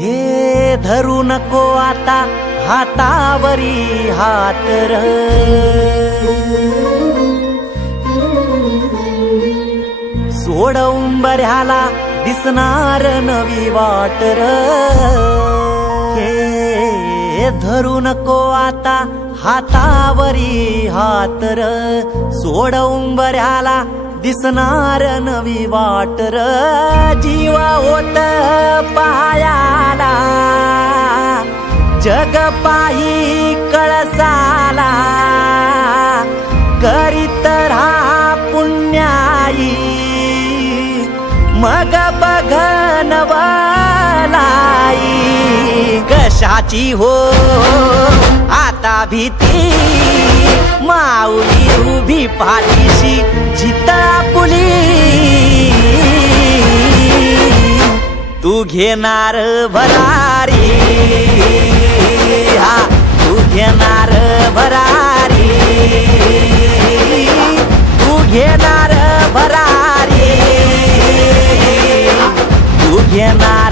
हे धरू नको आता हातावरी हात र, सोड उंबऱ्याला दिसणार नवी वाट र. हे धरू नको आता हातावरी हात र, सोड उंबऱ्याला दिसणार नवी वाट र. जीवा होत पायाला जग पाही कळसाला, करीत राहा पुण्याई मग बघन वलाई. कशाची हो आता भीती, माऊली उभी पाठीशी जित आपुली. तू घेणार भरारी, हा तू घेणार भरारी, तू घेणार भरारी, तू घेणार